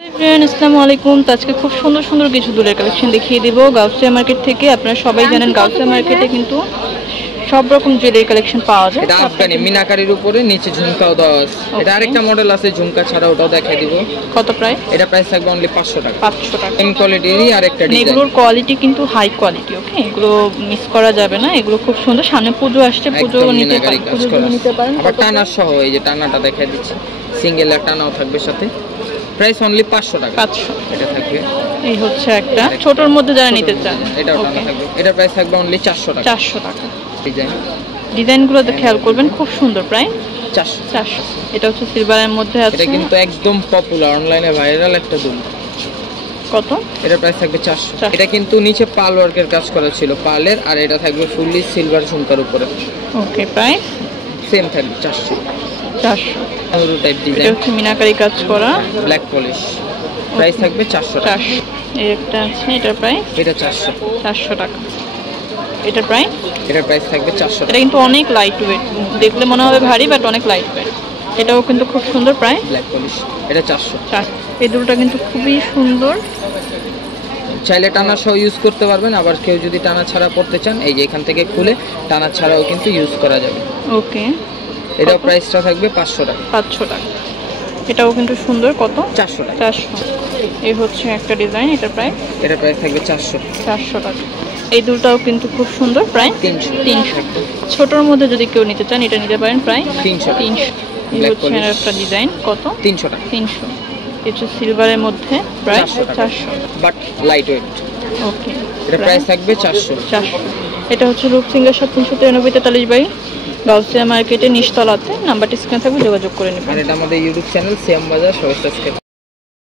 আসসালামু আলাইকুম। তো আজকে খুব সুন্দর সুন্দর কিছু দুলের কালেকশন দেখিয়ে দিব গাউসিয়া মার্কেট থেকে। আপনারা সবাই জানেন গাউসিয়া মার্কেটে কিন্তু সব রকম জুয়েলারি কালেকশন পাওয়া যায়। এটা আফগানি মিনাকারির উপরে নিচে ঝুমকাও দেওয়া আছে। এটা আরেকটা মডেল আছে ঝুমকা ছাড়া, ওটাও দেখাই দিব। কত প্রাইস? এটা প্রাইস থাকবে অনলি 500 টাকা। 500 টাকা। সেম কোয়ালিটিরই আরেকটা ডিজাইন। এগুলোর কোয়ালিটি কিন্তু হাই কোয়ালিটি, ওকে? এগুলো মিস করা যাবে না, এগুলো খুব সুন্দর। সামনে পুজো আসছে, পুজো নিতে পারেন, পুজো নিতে পারেন। আবার টানা সহ এই যে টানাটা দেখাই দিচ্ছি, সিঙ্গেল একটা টানাও থাকবে সাথে। প্রাইস অনলি 500 টাকা। 500 এটা থাকবে। এই হচ্ছে একটা ছোটর মধ্যে যারা নিতে চান, এটাও টানা থাকবে। এটা প্রাইস থাকবে অনলি 400 টাকা। 400 টাকা। ডিজাইন ডিজাইনগুলোতে খেয়াল করবেন, খুব সুন্দর। প্রায় 400। এটা হচ্ছে সিলভারের মধ্যে আছে। এটা কিন্তু একদম পপুলার, অনলাইনে ভাইরাল একটা দুল। কত? এটা প্রাইস থাকবে 400। এটা কিন্তু নিচে পাল ওয়ার্কের কাজ করা ছিল পালের, আর এটা থাকবে ফুললি সিলভার ঝুমকার উপরে। ওকে, প্রাইস সেম থাকবে 400। অনুরু টাইপ ডিজাইন। এটা হচ্ছে মিনাকারি কাজ করা, ব্ল্যাক পলিশ। প্রাইস থাকবে 400 টাকা। 400। এই একটা আছে, এটার প্রাইস এটা 400। 400 টাকা। এটার প্রাইস? এটার প্রাইস থাকবে 400 এটা টাকা। কিন্তু অনেক লাইট ওয়েট, দেখলে মনে হবে ভারী বাট অনেক লাইট ওয়েট। এটাও কিন্তু খুব সুন্দর। Price black polish. এটা 400। এই দুটোটা কিন্তু খুবই সুন্দর। চাইলে টানা সহ ইউজ করতে পারবেন, আবার কেউ যদি টানা ছাড়া পড়তে চান এই যে এখান থেকে খুলে টানা ছাড়াও কিন্তু ইউজ করা যাবে। ওকে, এটাও প্রাইসটা থাকবে 500 টাকা। 500 টাকা। এটাও কিন্তু সুন্দর। কত? 400 টাকা। 400। এই হচ্ছে একটা ডিজাইন, এটার প্রাইস? এটা প্রাইস থাকবে 400। 400 টাকা। এই দুলটাও কিন্তু খুব সুন্দর। প্রায় 300। ছোটর মধ্যে যদি কেউ নিতে চান এটা নিতে পারেন। প্রায় 300। এই হচ্ছে একটা ডিজাইন। কত? 300 টাকা। 300। এটা সিলভারের মধ্যে। প্রায় 400 বাট লাইট ওয়েট। ওকে, এটা প্রাইস থাকবে 400। এটা হচ্ছে রূপসিংহের 393 গাউসিয়া মার্কেটে নিচতলাতে। নাম্বারটি স্ক্রিনে থাকবে, যোগাযোগ করে নেবেন। আর এটা আমাদের ইউটিউব চ্যানেল সিয়াম বাজার, সবাই সাবস্ক্রাইব